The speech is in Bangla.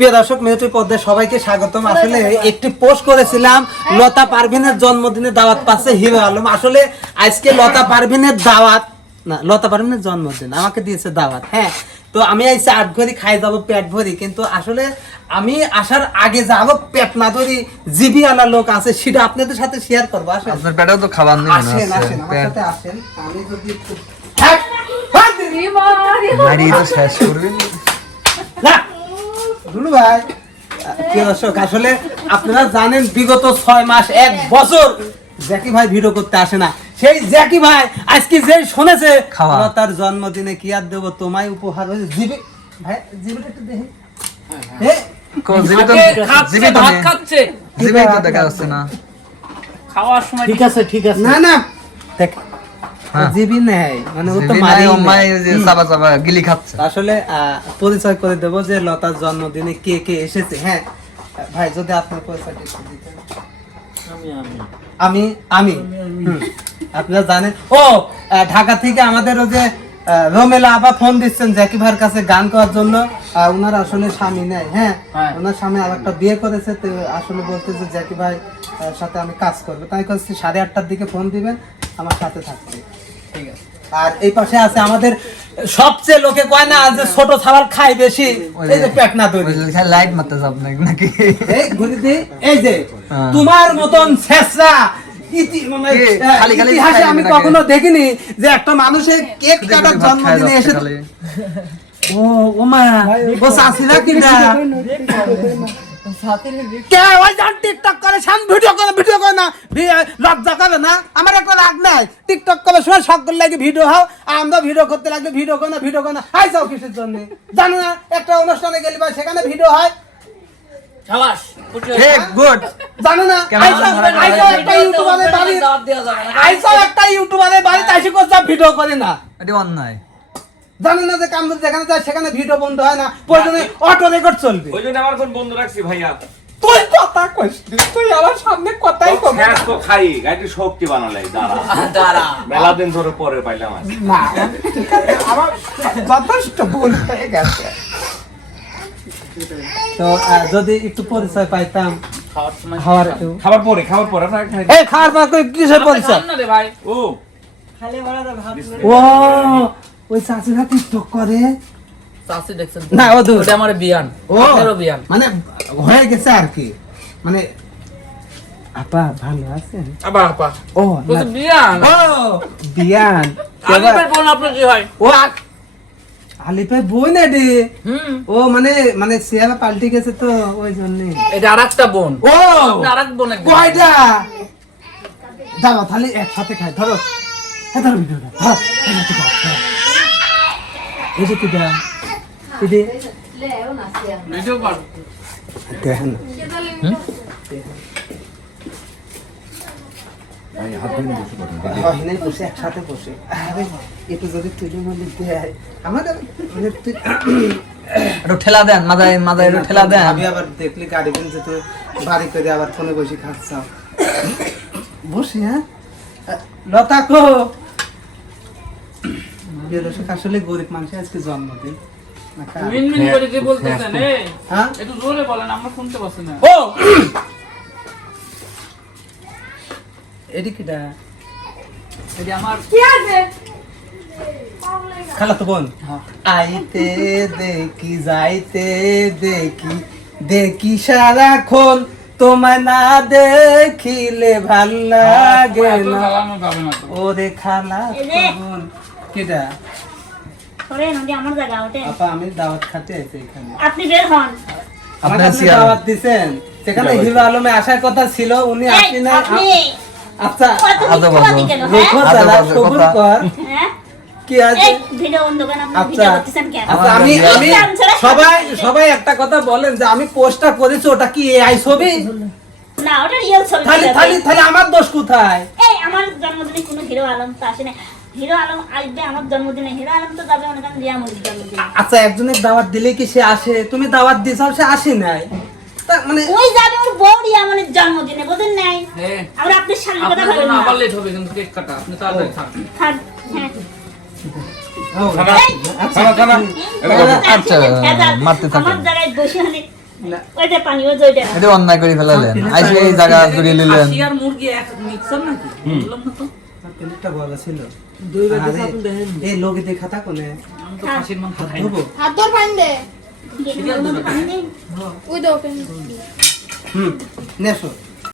প্রিয় দর্শক মেয়েটি পদ্মে সবাইকে স্বাগতম। আসলে একটি পোস্ট করেছিলাম লতা পারভিনের জন্মদিনে দাওয়াত পাচ্ছে হিরো আলম। আসলে আজকে লতা পারভিনের দাওয়াত না লতা পারভিনের জন্মদিন আমাকে দিয়েছে দাওয়াত হ্যাঁ। তো আমি আইসি আট ভরি খাই যাব পেট ভরি কিন্তু আসলে আমি আসার আগে যাব পেট না ধরি জিবি আলা লোক আছে সেটা আপনাদের সাথে শেয়ার করব আসেন। আপনার পেটেও তো খাবার নেই আসেন আসেন আমার সাথে আসেন। আমি যদি হ্যাঁ, হ্যাঁ, দিদি। মারিয়ে তো শেষ করবেন না ভাই প্রিয় দর্শক আসলে আপনারা জানেন বিগত ছয় মাস এক বছর জ্যাকি ভাই ভিডিও করতে আসে না। সেই জ্যাকি ভাই আজকে যে শুনেছে খাওয়া। তার জন্মদিনে কি আর দেবো তোমায় উপহার হয়েছে। জিবি ভাই জিবিটা একটু দেখি। জিবি তো আগে খাচ্ছে, জিবি তো ভাত খাচ্ছে। জিবি তো দেখা যাচ্ছে না। খাওয়ার সময় ঠিক আছে ঠিক আছে। না না। দেখ। হ্যাঁ। জিবি নেই মানে ও তো মারি মাই যে চাবা চাবা গিলি খাচ্ছে। আসলে পরিচয় করে দেব যে লতার জন্মদিনে কে কে এসেছে হ্যাঁ। ভাই যদি আপনার পরিচয়টা একটু দিতেন। আমি আমি। আপনারা জানেন। ও ঢাকা থেকে আমাদের ওই যে রোমেলা আবার ফোন দিচ্ছেন জ্যাকি ভাইয়ের কাছে গান করার জন্য। ওনার আসলে স্বামী নেই হ্যাঁ। হ্যাঁ। ওনার স্বামী আর একটা বিয়ে করেছে তো আসলে বলতেছে জ্যাকি ভাই সাথে আমি কাজ করব। তাই করছি সাড়ে আটটার দিকে ফোন দিবেন আমার সাথে থাকবে ঠিক আছে। আর এই পাশে আছে আমাদের সবচেয়ে লোকে কয় না যে ছোট খাবার খাই বেশি এই যে পেট না তৈরি লাইট মারতে যাব নাকি এই দি, এই যে হ্যাঁ। তোমার মতন শেষরা ইতি- মানে, ইতিহাসে আমি কখনো দেখিনি যে একটা মানুষের কেক কাটার জন্মদিনে এসে ও ও মা ও সাসিরা কিনা? কে ওই টিকটক করে ভিডিও করে ভিডিও করে লজ্জা করে না? আমার একটা রাগ নাই। টিকটক করে সময় সকল লাগে ভিডিও হও। আমরা ভিডিও করতে লাগলে ভিডিও করে না ভিডিও করে না। হাই যাও কিসের জন্য? জানো না একটা অনুষ্ঠানে গেলি বা সেখানে ভিডিও হয়? সাবাস উঠে হে গুড। জানো না কেমন আইসাও- ধরা ধরা আইসাও যায়? একটা ইউটিউবারের বাড়ি দাওয়াত দেওয়া যাবে না। আইসাও একটা ইউটিউবারের বাড়ি তাই সে ভিডিও করে না। এটি অন্যায়। জানেন না যে কামরুল যেখানে যায় সেখানে ভিডিও বন্ধ হয় না। প্রয়োজনে অটো রেকর্ড চলবে। ওই জন্য আমার ফোন বন্ধ রাখছি ভাইয়া? তুই কথা কইস তুই আমার সামনে কথাই। শেষ তো খাই গাড়ি শক্তি বানালাই দাঁড়া। দাঁড়া। মেলা দিন ধরে পরে পাইলাম না আমার যথেষ্ট ভুল হয়ে গেছে। তো যদি একটু পরিচয় পাইতাম খাওয়ার খাবার পরে খাবার পরে এই খাওয়ার পর কই কিসের পরিচয়? না রে ভাই। ও। ও ওই চাচিরা টিকটক করে? না, ও দূর। আমার বিয়ান। ও বিয়ান। মানে হয়ে গেছে আর কি। মানে আপা ভালো আছেন? আবার আপা। ও বিয়ান। ও বিয়ান। আলিপের বোন আপনার কি হয়? ও আলিপের বই না রে ও মানে মানে চেহারা পাল্টে গেছে তো ওই জন্য। এটা আর একটা বোন। ও! আর এক বোন একদম। কয়টা? দাঁড়াও তাহলে একসাথে খাই ধরো। হ্যাঁ ধরো ভিডিওটা ধরো। এই যে কিটা এই যে ভিডিও দেখেন না হহিনাই বসে একসাথে বসে। আরে যদি তুলে মনে দেয়। আমাদের মানে একটু ঠেলা দেন মাথায় মাথায় একটু ঠেলা দেন। আমি আবার দেখলি গাড়ি কিনছে তো বাড়ি করে আবার ফোনে বসে খাচ্ছাও বসি হ্যাঁ? লতা কো। আসলে গরিব মানুষের আজকে জন্মদিন। না কার? মিনমিন করে কি বলতেছেন হ্যাঁ? একটু জোরে বলেন আমরা শুনতে পাচ্ছি না। ও! এটি কিটা এটা আমার খালা তো বোন আইতে দেখি যাইতে দেখি দেখি সারাক্ষণ। তোমায় না দেখিলে ভালো লাগে এত না। ওরে খালা। বোন কেটা আমার জায়গা ওঠে আপা আমি দাওয়াত খাতে এখানে। আপনি বের হন। আপনার দাওয়াত দিছেন। সেখানে হিরো আলমে আসার কথা ছিল উনি আসেন না আপনি আচ্ছা বাদো। কেন হ্যাঁ। কর। হ্যাঁ? কি আছে? আচ্ছা। আচ্ছা আমি আমি সবাই সবাই একটা কথা বলেন যে আমি পোস্টটা করেছি ওটা কি এআই ছবি? না ওটা রিয়েল ছবি তাহলে তাহলে তাহলে আমার দোষ কোথায়? এই আমার জন্মদিনে কোনো হিরো আলম তো আসে না হিরো আলম আসবে আমার জন্মদিনে হিরো আলম তো যাবে অনেক রিয়া জন্মদিনে। আচ্ছা একজনের দাওয়াত দিলে কি সে আসে? তুমি দাওয়াত দিছাও সে আসে নাই। তা মানে ওই যাবে ওর বউ রিয়া মরির জন্মদিনে হ্যাঁ আমরা আপনার সামনে কথা ভাবেন না আবার লেট হবে কিন্তু কেক কাটা আপনি তাড়াতাড়ি থাক থাক, হ্যাঁ আচ্ছা, অন্যায় করে ফেলালেন আইসে এই জায়গা জড়িয়ে নিলেন আপনি হুম নেছো